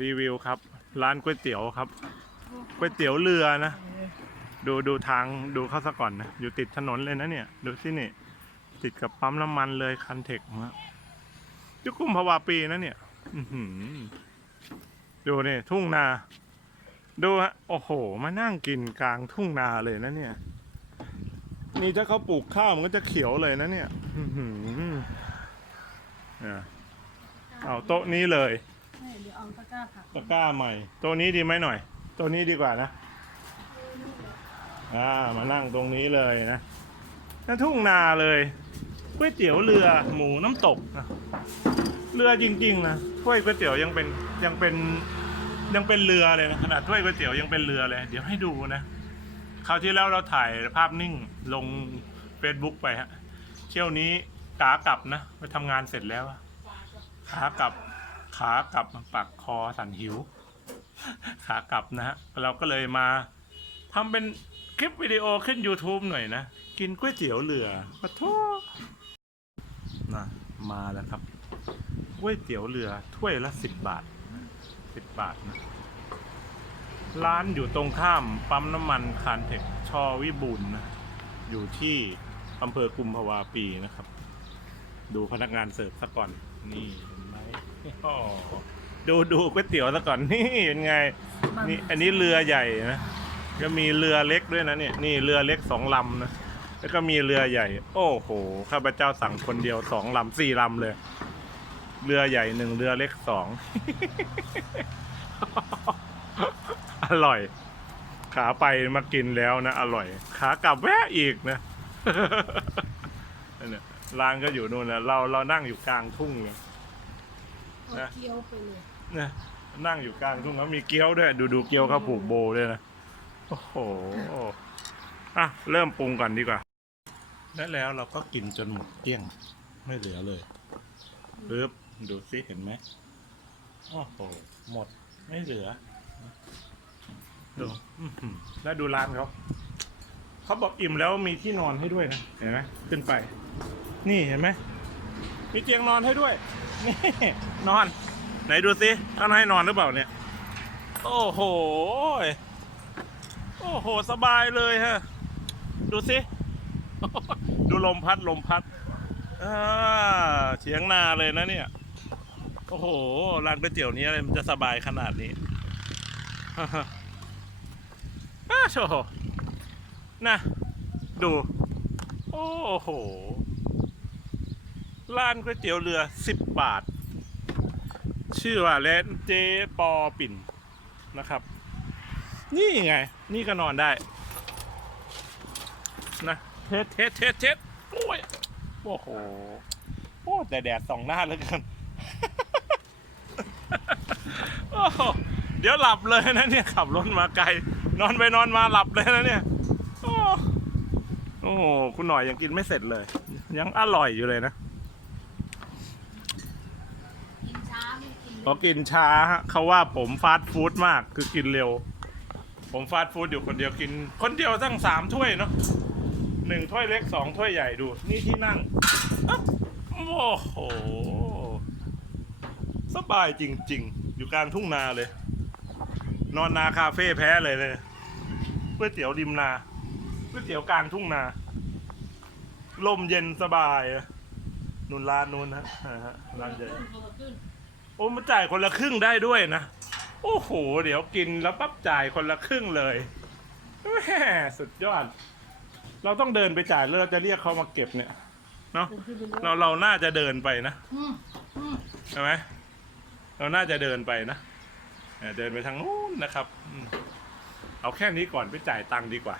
รีวิวครับ ร้านก๋วยเตี๋ยวครับก๋วยเตี๋ยวเรือนะ ดูดูทางดูเข้าซะก่อนนะ อยู่ติดถนนเลยนะเนี่ย ดูสินี่ ติดกับปั๊มน้ำมันเลยคันเทคนะยุกุมภาวาปีนะเนี่ยดูนี่ทุ่งนา ดูฮะ โอ้โห มานั่งกินกลางทุ่งนาเลยนะเนี่ย นี่ถ้าเขาปลูกข้าวมันก็จะเขียวเลยนะเนี่ย อือหือเอาโต๊ะนี้เลย ไม่เดี๋ยวเอาตะกร้าผักตะกร้าใหม่ ตัวนี้ดีไหมหน่อย ตัวนี้ดีกว่านะ อ่า มานั่งตรงนี้เลยนะนั่นทุ่งนาเลยก๋วยเตี๋ยวเรือหมูน้ำตกนะเรือจริงๆนะถ้วยก๋วยเตี๋ยวยังเป็นยังเป็นยังเป็นเรือเลยนะขนาดถ้วยก๋วยเตี๋ยวยังเป็นเรือเลย เดี๋ยวให้ดูนะคราวที่แล้วเราถ่ายภาพนิ่งลง Facebook ไปฮะเที่ยวนี้ขากลับนะ ไปทำงานเสร็จแล้วขากลับ ขากลับมาปักคอสั่นหิว ขากลับนะฮะเราก็เลยมาทำเป็นคลิปวิดีโอขึ้น YouTube หน่อยนะ กินก๋วยเตี๋ยวเรือปะโทนะมาแล้วครับก๋วยเตี๋ยวเรือถ้วยละสิบบาทสิบบาทนะร้านอยู่ตรงข้ามปั๊มน้ำมันคานเทคชอวิบูลนะอยู่ที่อำเภอกุมภาวาปีนะครับ ดูพนักงานเสิร์ฟซะก่อนนี่ เห็นไหมอ้อดูดูก๋วยเตี๋ยวซะก่อนนี่เป็นไงนี่อันนี้เรือใหญ่นะก็มีเรือเล็กด้วยนะเนี่ยนี่เรือเล็กสองลำนะแล้วก็มีเรือใหญ่ โอ้โหข้าพเจ้าสั่งคนเดียวสองลำสี่ลำเลย เรือใหญ่หนึ่งเรือเล็กสองอร่อย ขาไปมากินแล้วนะอร่อย ขากลับแวะอีกนะนั่นน่ะร้านก็อยู่นู่นนะเราเรานั่งอยู่กลางทุ่งเลย เอานะ เกี๊ยวไปเลยนะนั่งอยู่กลางทุ่งแล้วมีเกี๊ยวด้วย ดูดูเกี๊ยวเขาผูกโบด้วยนะ โอ้โห อะ เริ่มปรุงก่อนดีกว่า และแล้วเราก็กินจนหมดเกลี้ยง ไม่เหลือเลยปึ๊บดูซิเห็นไหมโอ้โห หมดไม่เหลือ ดูอื้อหือแล้วดูร้านเขาเขาบอกอิ่มแล้วมีที่นอนให้ด้วยนะ เห็นไหมขึ้นไป นี่เห็นไหมมีเตียงนอนให้ด้วย นี่นอน ไหนดูสิท่านให้นอนหรือเปล่าเนี่ย โอ้โห โอ้โห สบายเลยฮะ ดูสิ ดูลมพัดลมพัดอ่าเฉียงนาเลยนะเนี่ย โอ้โห ร้านก๋วยเตี๋ยวนี้อะไรมันจะสบายขนาดนี้อ้าโชว์นะ ดู โอ้โห ร้านก๋วยเตี๋ยวเรือสิบบาท ชื่อว่าแลนเจปอปิ่นนะครับ นี่ไง นี่ก็นอนได้ นะเทสเทสเทสเทสโอ้ยโอ้โหโอ้แต่แดดส่องหน้าเหลือเกินโอ้เดี๋ยวหลับเลยนะเนี่ย ขับรถมาไกล นอนไปนอนมาหลับเลยนะเนี่ย โอ้โอ้โหคุณหน่อยยังกินไม่เสร็จเลย ยังอร่อยอยู่เลยนะ กินช้าไม่กินพอกินช้าฮะเขาว่าผมฟาสต์ฟู้ดมากคือกินเร็ว ผมฟาสต์ฟู้ดอยู่คนเดียวกิน คนเดียวตั้งสามถ้วยเนาะหนึ่งถ้วยเล็กสองถ้วยใหญ่ดู นี่ที่นั่งอโอ้โห สบายจริง ๆ อยู่กลางทุ่งนาเลย นอนนาคาเฟ่แพ้เลยเลยก๋วยเตี๋ยวริมนาก๋วยเตี๋ยวกลางทุ่งนา ลมเย็นสบายนุนร้านนู้นนะฮะร้านใหญ่ โอ้มาจ่ายคนละครึ่งได้ด้วยนะ โอ้โห เดี๋ยวกินแล้วปั๊บจ่ายคนละครึ่งเลยแหมสุดยอด เราต้องเดินไปจ่ายแล้วเราจะเรียกเขามาเก็บเนี่ย เนาะเราเราน่าจะเดินไปนะใช่ไหมเราน่าจะเดินไปนะเดินไปทางนู้นนะครับ เอาแค่นี้ก่อนไปจ่ายตังค์ดีกว่า